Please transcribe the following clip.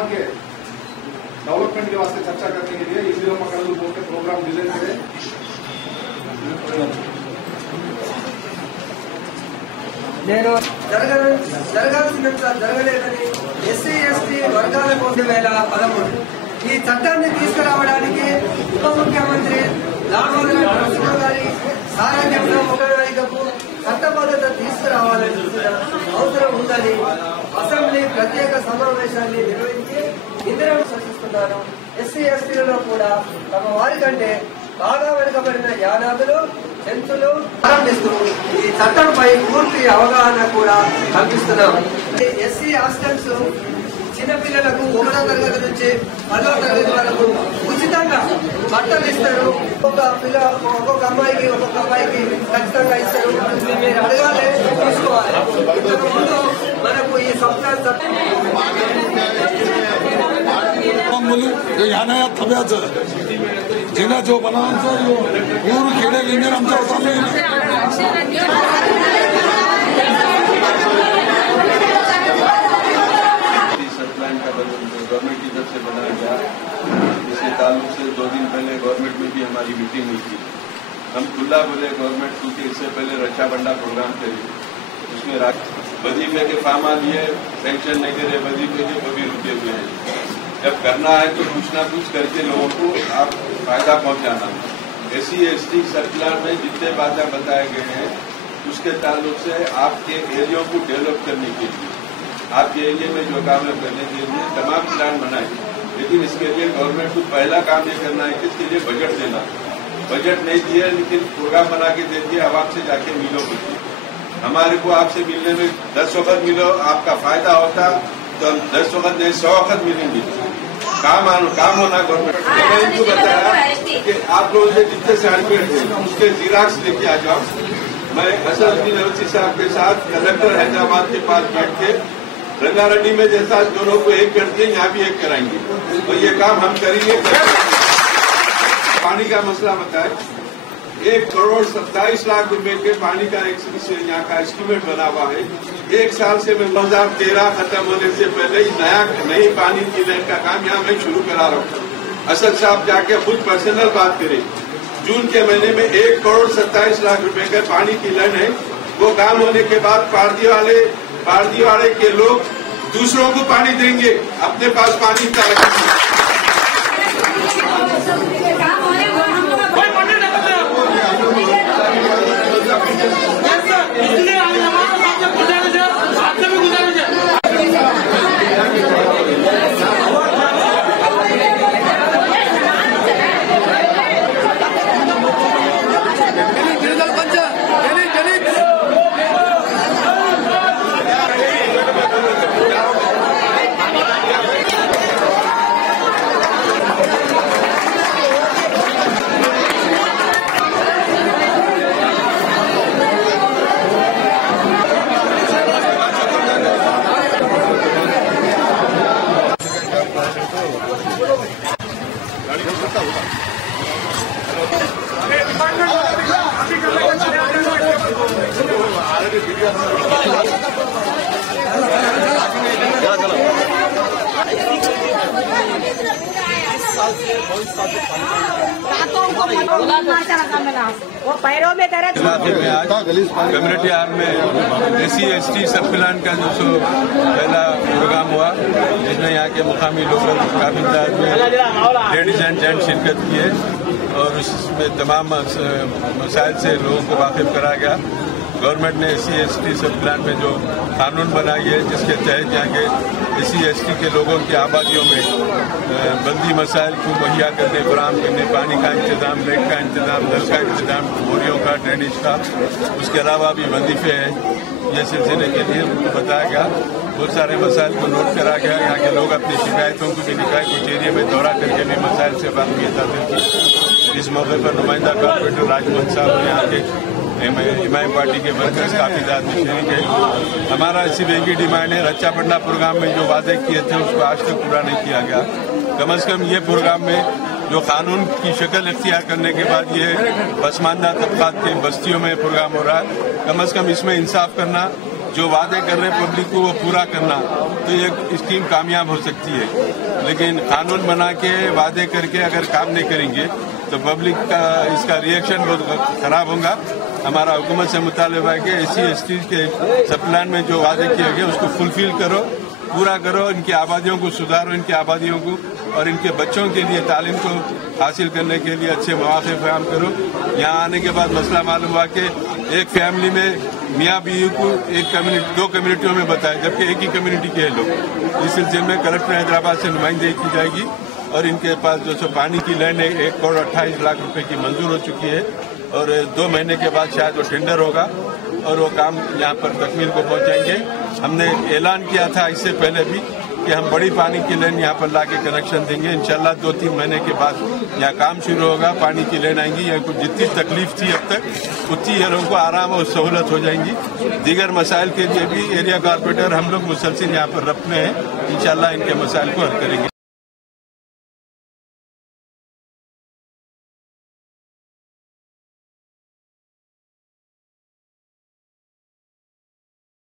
समाज के डेवलपमेंट के वास्ते चर्चा करने के लिए इंदिरम्मा कलू बोल के प्रोग्राम डिजाइन करे నేను జరగాల్సినంత జరగలేదని ఎస్సీ ఎస్టీ వర్గాల కోసం 2013 ఈ చట్టాన్ని తీసుకురావడానికి ఉప ముఖ్యమంత్రి దామోదర గారి సారథ్యంలో ముఖ్యనాయకులకు చట్టబద్ధత తీసుకురావాలని అవసరం ఉందని అసెంబ్లీ ప్రత్యేక సమావేశాన్ని నిర్వహించి ఇద్దరు సూచిస్తున్నారు. ఎస్సీ ఎస్టీలలో కూడా తమ వారి కంటే బాగా వెనుకబడిన యానాదులు జంతువులు ప్రారంభిస్తూ ఈ చట్టంపై పూర్తి అవగాహన కూడా కల్పిస్తున్నాం. ఎస్సీ హాస్టల్స్ చిన్నపిల్లలకు 1వ తరగతి నుంచి 10వ తరగతి వరకు ఉచితంగా బట్టలు ఇస్తారు. ఒక్కొక్క అమ్మాయికి ఖచ్చితంగా ఇస్తారు. మీరు అడగాలి, తీసుకోవాలి. ఇంతకు ముందు మనకు ఈ సంస్థ यानायात थव्याचं जिला जो बनावांचं पूर्ण खेडे इंजिन आमच्या होता गवर्नमेंट की तरफ से बनाया गया, इसके ताल्लुक से 2 दिन पहले गवर्नमेंट में भी हमारी मीटिंग हुई थी। हम खुला बोले गवर्नमेंट क्योंकि इससे पहले रक्षा भंडार प्रोग्राम करी, उसमें वजीफे के फार्मा लिए पेंशन नहीं करे, वजीफे के कभी रुके हुए हैं। जब करना है तो कुछ ना कुछ करके लोगों को आप फायदा पहुंचाना। एससी एसटी सर्कुलर में जितने बातें बताए गए हैं उसके ताल्लुक से आपके एरिया को डेवलप करने के लिए, आपके एरिया में जो काम है करने के लिए तमाम प्लान बनाए, लेकिन इसके लिए गवर्नमेंट को पहला काम ये करना है कि इसके लिए बजट देना। बजट नहीं दिया लेकिन प्रोग्राम बना के दे दिया, अब आपसे जाके मिलो बोलिए। हमारे को आपसे मिलने में 10 वक्त मिलो, आपका फायदा होता तो हम 10 वक्त नहीं 100 वक्त मिलेंगे। काम होना गवर्नमेंट। मैंने इनको बताया कि आप लोग से जितने सर्टिफिकेट थे उसके जीराक्स लेके आ जाओ। मैं असदुद्दीन अवसी साहब के साथ कलेक्टर हैदराबाद के पास बैठ के रंगारेड्डी में जैसा दोनों को एक कर दिए, यहाँ भी एक कराएंगे, तो ये काम हम करेंगे। पानी का मसला बताए, 1,27 लाख रुपए के पानी का यहाँ का एस्टीमेट बना हुआ है। 1 साल से मैं 2013 खत्म होने से पहले ही नई पानी की लाइन का काम यहाँ मैं शुरू करा रहा हूँ। असद साहब जाके खुद पर्सनल बात करें। जून के महीने में 1,27 लाख रुपए का पानी की लाइन है, वो काम होने के बाद पारदी वाले के लोग दूसरों को पानी देंगे, अपने पास पानी का वो पैरों में दर्द। इलाके में आज कम्युनिटी हाल में एससी एसटी सब प्लान का जो पहला प्रोग्राम हुआ, जिसमें यहाँ के मुकामी लोकल काफी तादाद में लेडीज एंड जेंट्स शिरकत किए और उसमें तमाम मसाइल से लोगों को वाकिफ करा गया। गवर्नमेंट ने एससी एसटी सब प्लान में जो कानून बनाई है, जिसके तहत यहाँ के एससी एसटी के लोगों की आबादियों में बंदी मसाइल को मुहैया करने, फराहम करने, पानी का इंतजाम, लाइट का इंतजाम, नल का इंतजाम, बोरियों का, ड्रेनेज का, उसके अलावा भी वजीफे हैं, ये सिलसिले के लिए उनको बताया गया। बहुत सारे मसाइल को नोट करा गया। यहाँ के लोग अपनी शिकायतों को भी लिखा है, कुछ एरिया में दौरा करके भी मसाइल से वाकफियत हासिल की। इस मौके पर नुमाइंदा कॉर्पोरेटर राजमन साहब और यहाँ के इमाम पार्टी के वर्कर्स काफी ज्यादा शरीक है। हमारा सिर्फ एक ही डिमांड है, रक्षा भंडार प्रोग्राम में जो वादे किए थे उसको आज तक पूरा नहीं किया गया। कम से कम ये प्रोग्राम में जो कानून की शक्ल इख्तियार करने के बाद ये पसमानदा तबकात की बस्तियों में प्रोग्राम हो रहा है, कम से कम इसमें इंसाफ करना जो वादे कर रहे हैं पब्लिक को वो पूरा करना, तो ये स्कीम कामयाब हो सकती है। लेकिन कानून बना के वादे करके अगर काम नहीं करेंगे तो पब्लिक का इसका रिएक्शन बहुत खराब होगा। हमारा हुकूमत से मुतालबा है कि SC/ST के सब प्लान में जो वादे किए गए उसको फुलफिल करो, पूरा करो, इनकी आबादियों को सुधारो, इनकी आबादियों को और इनके बच्चों के लिए तालीम को हासिल करने के लिए अच्छे मौके फराहम करो। यहाँ आने के बाद मसला मालूम हुआ कि एक फैमिली में मियाँ बीवी को दो कम्युनिटियों में बताया, जबकि एक ही कम्युनिटी के लोग। इस सिलसिले में कलेक्टर हैदराबाद से नुमाइंदगी की जाएगी और इनके पास जो पानी की लैंड 1,28,00,000 रुपए की मंजूर हो चुकी है और 2 महीने के बाद शायद वो टेंडर होगा और वो काम यहाँ पर तकमील को पहुंचाएंगे। हमने ऐलान किया था इससे पहले भी कि हम बड़ी पानी की लाइन यहाँ पर लाके कनेक्शन देंगे। इंशाल्लाह 2-3 महीने के बाद यहाँ काम शुरू होगा, पानी की लाइन आएंगी। यहाँ कुछ जितनी तकलीफ थी अब तक उतनी लोगों को आराम और सहूलत हो जाएंगी। दीगर मसाइल के लिए भी एरिया कॉर्पोरेटर हम लोग मुसलसिल यहाँ पर रखने हैं, इंशाल्लाह इनके मसाइल को हल करेंगे।